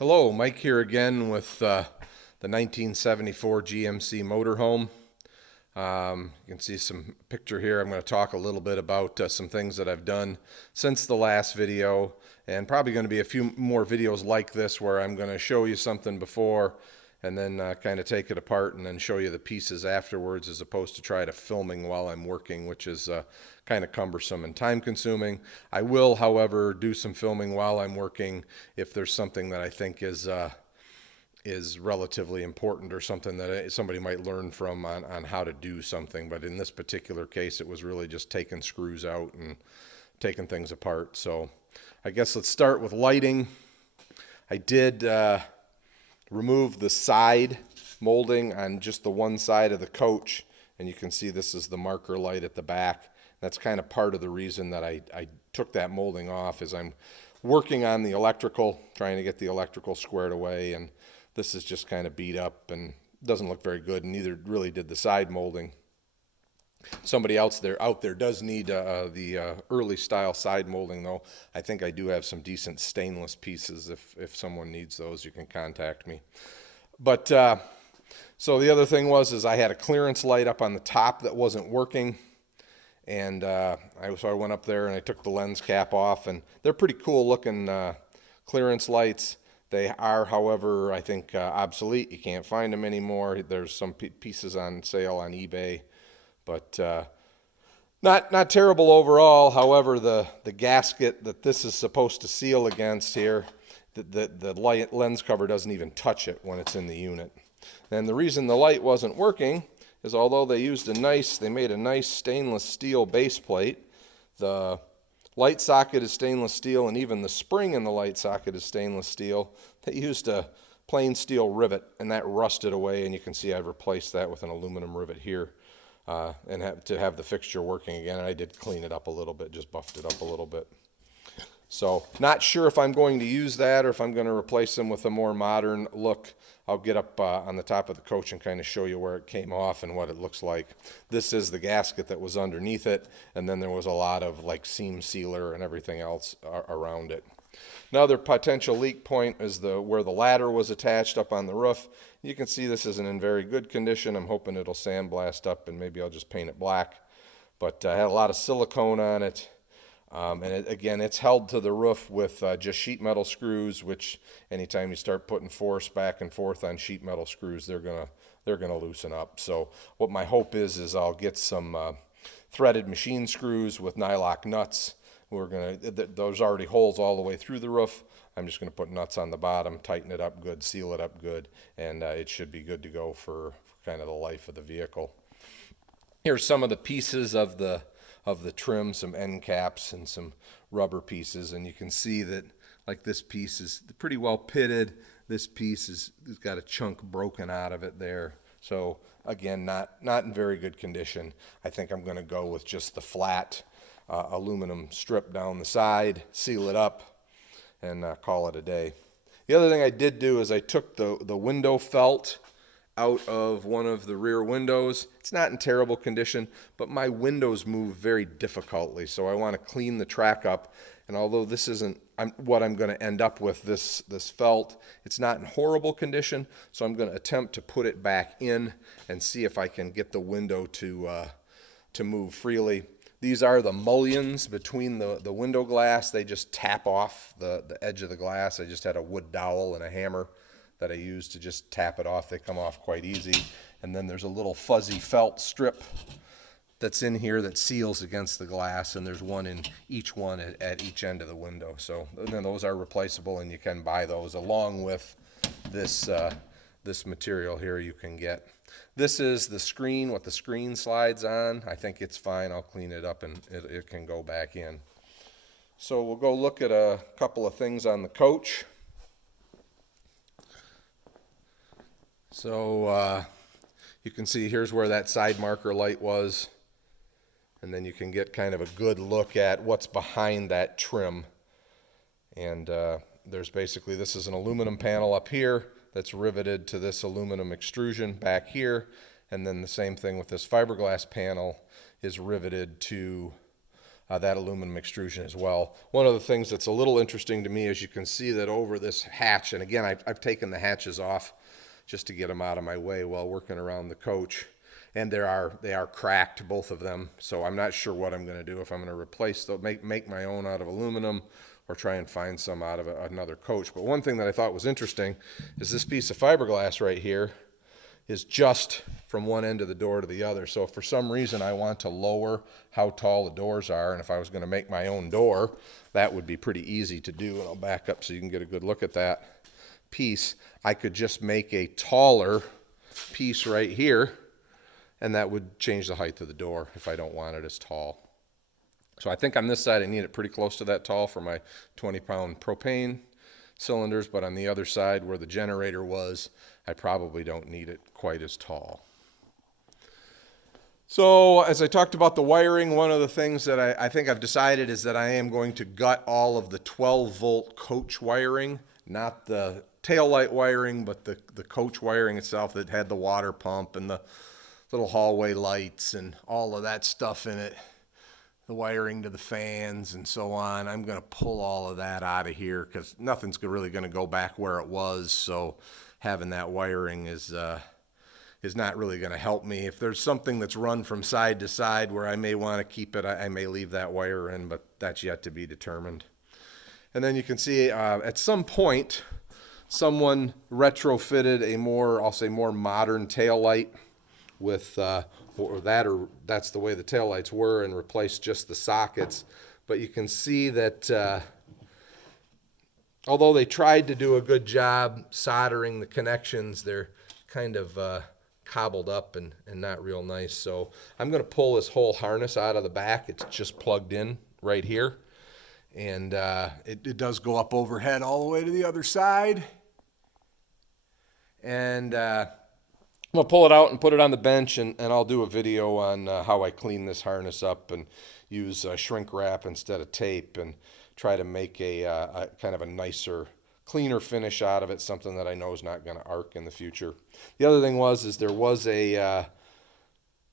Hello, Mike here again with the 1974 GMC Motorhome. You can see some picture here. I'm going to talk a little bit about some things that I've done since the last video, and probably going to be a few more videos like this where I'm going to show you something before and then kind of take it apart and then show you the pieces afterwards, as opposed to try to filming while I'm working, which is kind of cumbersome and time consuming. I will, however, do some filming while I'm working if there's something that I think is relatively important, or something that somebody might learn from on how to do something. But in this particular case, it was really just taking screws out and taking things apart. So I guess let's start with lighting. I did remove the side molding on just the one side of the coach, and you can see this is the marker light at the back. That's kind of part of the reason that I took that molding off, is I'm working on the electrical, trying to get the electrical squared away, and this is just kind of beat up and doesn't look very good, and neither really did the side molding. Somebody else out there does need the early style side molding, though. I think I do have some decent stainless pieces. If someone needs those, you can contact me. But so the other thing was I had a clearance light up on the top that wasn't working, and so I went up there and I took the lens cap off, and they're pretty cool looking clearance lights. They are, however, I think obsolete. You can't find them anymore. There's some pieces on sale on eBay. But not terrible overall. However, the gasket that this is supposed to seal against here, the light lens cover doesn't even touch it when it's in the unit. And the reason the light wasn't working is, although they made a nice stainless steel base plate, the light socket is stainless steel, and even the spring in the light socket is stainless steel. They used a plain steel rivet, and that rusted away, and you can see I've replaced that with an aluminum rivet here. And to have the fixture working again. And I did clean it up a little bit, just buffed it up a little bit. So not sure if I'm going to use that or if I'm going to replace them with a more modern look. I'll get up on the top of the coach and kind of show you where it came off and what it looks like. This is the gasket that was underneath it, and then there was a lot of like seam sealer and everything else around it. Another potential leak point is where the ladder was attached up on the roof. You can see this isn't in very good condition. I'm hoping it'll sandblast up, and maybe I'll just paint it black. But I had a lot of silicone on it. Again, it's held to the roof with just sheet metal screws, which anytime you start putting force back and forth on sheet metal screws, they're gonna loosen up. So what my hope is I'll get some threaded machine screws with nylock nuts. There's already holes all the way through the roof. I'm just going to put nuts on the bottom, tighten it up good, seal it up good, and it should be good to go for kind of the life of the vehicle. Here's some of the pieces of the trim, some end caps and some rubber pieces, and you can see that like this piece is pretty well pitted. This piece has got a chunk broken out of it there. So again, not in very good condition. I think I'm going to go with just the flat aluminum strip down the side, seal it up, and call it a day. The other thing I did do is I took the window felt out of one of the rear windows. It's not in terrible condition, but my windows move very difficultly, so I want to clean the track up. And although this isn't what I'm going to end up with, this felt, it's not in horrible condition, so I'm going to attempt to put it back in and see if I can get the window to move freely. These are the mullions between the window glass. They just tap off the edge of the glass. I just had a wood dowel and a hammer that I used to just tap it off. They come off quite easy. And then there's a little fuzzy felt strip that's in here that seals against the glass, and there's one in each one at each end of the window. So then those are replaceable, and you can buy those along with this material here you can get. This is the screen, what the screen slides on. I think it's fine. I'll clean it up and it can go back in. So we'll go look at a couple of things on the coach. So you can see here's where that side marker light was. And then you can get kind of a good look at what's behind that trim. And there's basically, this is an aluminum panel up here that's riveted to this aluminum extrusion back here, and then the same thing with this fiberglass panel is riveted to that aluminum extrusion as well. One of the things that's a little interesting to me is you can see that over this hatch, and again, I've taken the hatches off just to get them out of my way while working around the coach. And they are cracked, both of them. So I'm not sure what I'm going to do, if I'm going to replace those, make my own out of aluminum, or try and find some out of another coach. But one thing that I thought was interesting is this piece of fiberglass right here is just from one end of the door to the other. So if for some reason I want to lower how tall the doors are, and if I was going to make my own door, that would be pretty easy to do. And I'll back up so you can get a good look at that piece. I could just make a taller piece right here, and that would change the height of the door if I don't want it as tall. So I think on this side I need it pretty close to that tall for my 20-pound propane cylinders, but on the other side where the generator was, I probably don't need it quite as tall. So as I talked about the wiring, one of the things that I think I've decided is that I am going to gut all of the 12-volt coach wiring, not the taillight wiring, but the coach wiring itself that had the water pump and the little hallway lights and all of that stuff in it, the wiring to the fans and so on. I'm going to pull all of that out of here because nothing's really going to go back where it was. So having that wiring is not really going to help me. If there's something that's run from side to side where I may want to keep it, I may leave that wire in, but that's yet to be determined. And then you can see at some point, someone retrofitted a more, I'll say, more modern taillight with, or that's the way the taillights were, and replaced just the sockets. But you can see that although they tried to do a good job soldering the connections, they're kind of cobbled up and not real nice. So I'm going to pull this whole harness out of the back. It's just plugged in right here. And it does go up overhead all the way to the other side. And I'm going to pull it out and put it on the bench, and I'll do a video on how I clean this harness up and use shrink wrap instead of tape, and try to make a kind of a nicer, cleaner finish out of it, something that I know is not going to arc in the future. The other thing is there was a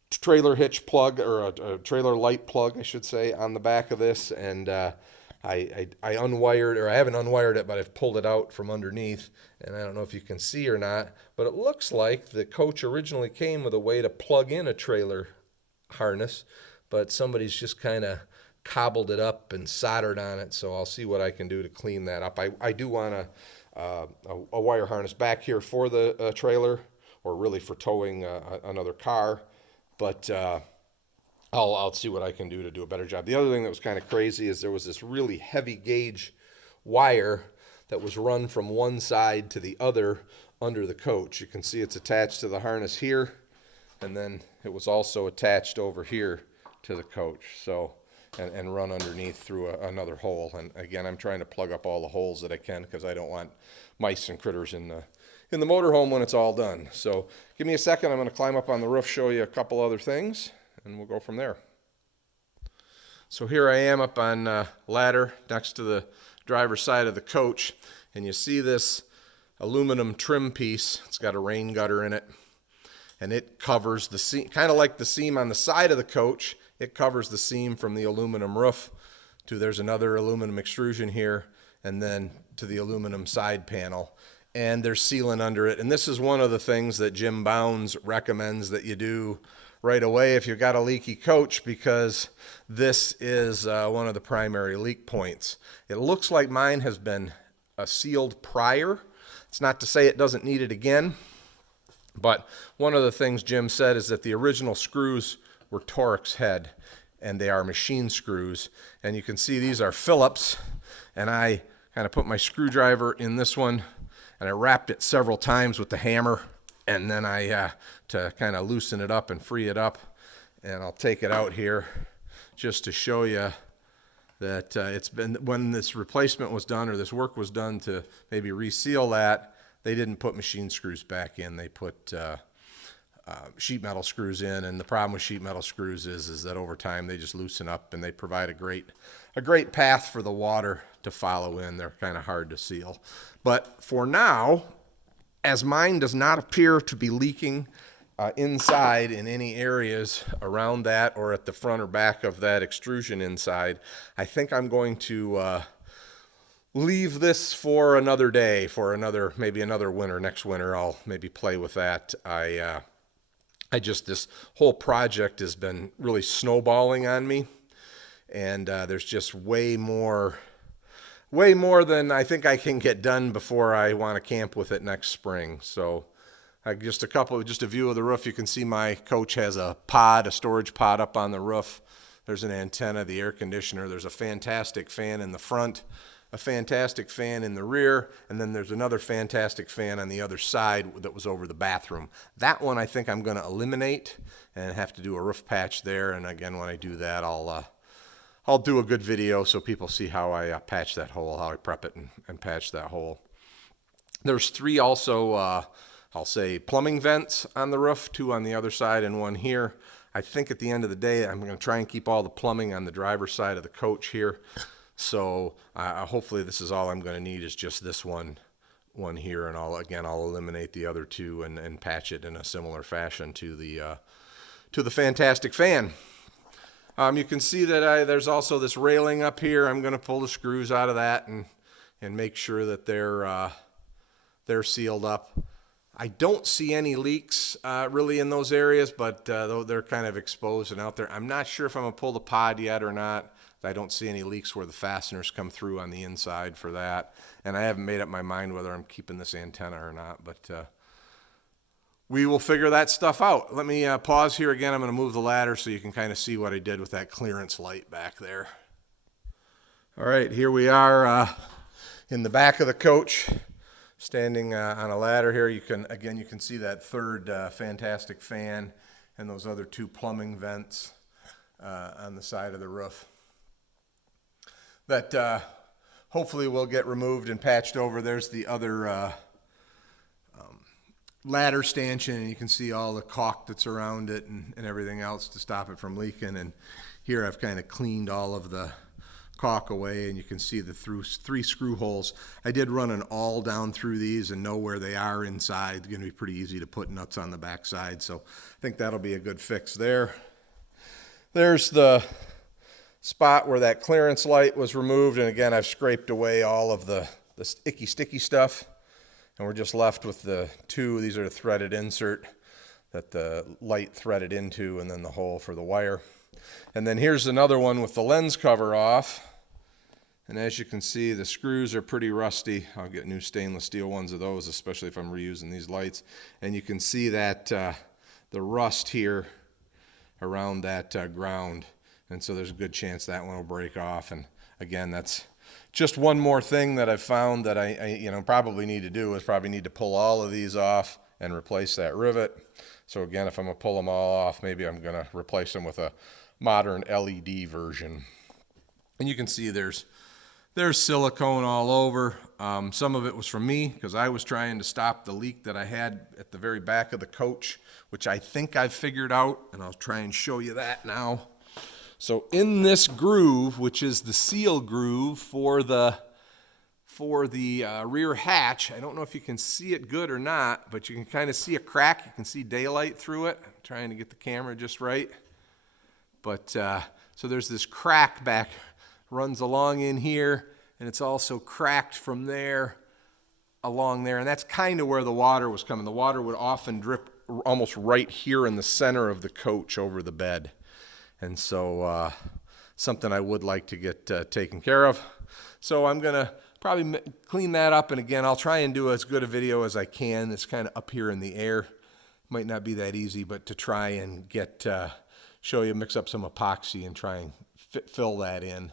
trailer hitch plug, or a trailer light plug, I should say, on the back of this, and I unwired, or I haven't unwired it, but I've pulled it out from underneath, and I don't know if you can see or not, but it looks like the coach originally came with a way to plug in a trailer harness, but somebody's just kind of cobbled it up and soldered on it, so I'll see what I can do to clean that up. I do want a wire harness back here for the trailer, or really for towing another car, but I'll see what I can do to do a better job. The other thing that was kind of crazy is there was this really heavy gauge wire that was run from one side to the other under the coach. You can see it's attached to the harness here, and then it was also attached over here to the coach, so and run underneath through another hole. And again, I'm trying to plug up all the holes that I can, because I don't want mice and critters in the motorhome when it's all done. So give me a second. I'm going to climb up on the roof, show you a couple other things, and we'll go from there. So here I am up on a ladder next to the driver's side of the coach, and you see this aluminum trim piece. It's got a rain gutter in it, and it covers the seam, kind of like the seam on the side of the coach. It covers the seam from the aluminum roof to, there's another aluminum extrusion here, and then to the aluminum side panel. And there's sealant under it. And this is one of the things that Jim Bounds recommends that you do right away if you've got a leaky coach, because this is one of the primary leak points. It looks like mine has been sealed prior. It's not to say it doesn't need it again, but one of the things Jim said is that the original screws were Torx head, and they are machine screws. And you can see these are Phillips, and I kind of put my screwdriver in this one, and I wrapped it several times with the hammer, and then I to kind of loosen it up and free it up. And I'll take it out here just to show you that it's been, when this replacement was done, or this work was done to maybe reseal that, they didn't put machine screws back in. They put sheet metal screws in, and the problem with sheet metal screws is that over time they just loosen up, and they provide a great path for the water to follow in. They're kind of hard to seal. But for now, as mine does not appear to be leaking inside in any areas around that or at the front or back of that extrusion inside, I think I'm going to leave this for another day, for maybe another winter. Next winter I'll maybe play with that. This whole project has been really snowballing on me, and there's just way more than I think I can get done before I want to camp with it next spring. So just a view of the roof. You can see my coach has a storage pod up on the roof. There's an antenna, the air conditioner. There's a fantastic fan in the front, a fantastic fan in the rear, and then there's another fantastic fan on the other side that was over the bathroom. That one I think I'm going to eliminate and have to do a roof patch there. And again, when I do that, I'll do a good video so people see how I patch that hole, how I prep it and patch that hole. There's 3 also, I'll say, plumbing vents on the roof, 2 on the other side and 1 here. I think at the end of the day, I'm going to try and keep all the plumbing on the driver's side of the coach here. So hopefully this is all I'm going to need is just this one here, and I'll eliminate the other 2 and patch it in a similar fashion to the fantastic fan. You can see that there's also this railing up here. I'm going to pull the screws out of that and make sure that they're sealed up. I don't see any leaks really in those areas, but though they're kind of exposed and out there. I'm not sure if I'm going to pull the pod yet or not. I don't see any leaks where the fasteners come through on the inside for that. And I haven't made up my mind whether I'm keeping this antenna or not, but we will figure that stuff out. Let me pause here again. I'm going to move the ladder so you can kind of see what I did with that clearance light back there. All right, here we are in the back of the coach, standing on a ladder here. You can see that third fantastic fan and those other 2 plumbing vents on the side of the roof that hopefully will get removed and patched over. There's the other ladder stanchion, and you can see all the caulk that's around it and everything else to stop it from leaking. And here I've kind of cleaned all of the caulk away, and you can see the 3 screw holes. I did run an awl down through these and know where they are inside. It's going to be pretty easy to put nuts on the back side, so I think that'll be a good fix there. There's the spot where that clearance light was removed, and again I've scraped away all of the icky sticky stuff, and we're just left with the 2. These are the threaded insert that the light threaded into, and then the hole for the wire. And then here's another one with the lens cover off, and as you can see, the screws are pretty rusty. I'll get new stainless steel ones of those, especially if I'm reusing these lights. And you can see that the rust here around that ground. And so there's a good chance that one will break off. And again, that's just one more thing that I've found that I probably need to do is probably need to pull all of these off and replace that rivet. So again, if I'm going to pull them all off, maybe I'm going to replace them with a modern LED version. And you can see there's silicone all over. Some of it was from me because I was trying to stop the leak that I had at the very back of the coach, which I think I've figured out, and I'll try and show you that now. So in this groove, which is the seal groove for the rear hatch, I don't know if you can see it good or not, but you can kind of see a crack. You can see daylight through it. I'm trying to get the camera just right. But so there's this crack back, runs along in here, and it's also cracked from there along there, and that's kind of where the water was coming. The water would often drip almost right here in the center of the coach over the bed. And so something I would like to get taken care of. So I'm going to probably clean that up. And again, I'll try and do as good a video as I can. It's kind of up here in the air. Might not be that easy, but to try and show you, mix up some epoxy and try and fill that in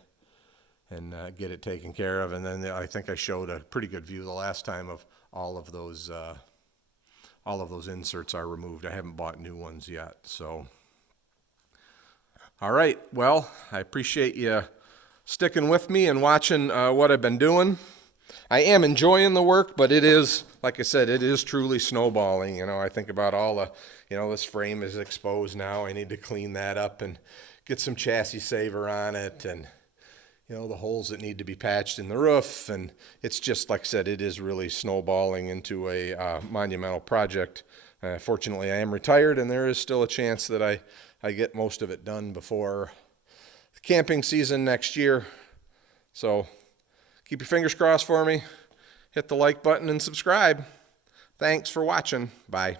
and get it taken care of. And then I think I showed a pretty good view the last time of all of those inserts are removed. I haven't bought new ones yet. So. All right, well, I appreciate you sticking with me and watching what I've been doing. I am enjoying the work, but it is, like I said, it is truly snowballing. I think about all the, this frame is exposed now. I need to clean that up and get some chassis saver on it, and, the holes that need to be patched in the roof. And it's just, like I said, it is really snowballing into a monumental project Fortunately, I am retired, and there is still a chance that I get most of it done before the camping season next year. So keep your fingers crossed for me. Hit the like button and subscribe. Thanks for watching. Bye.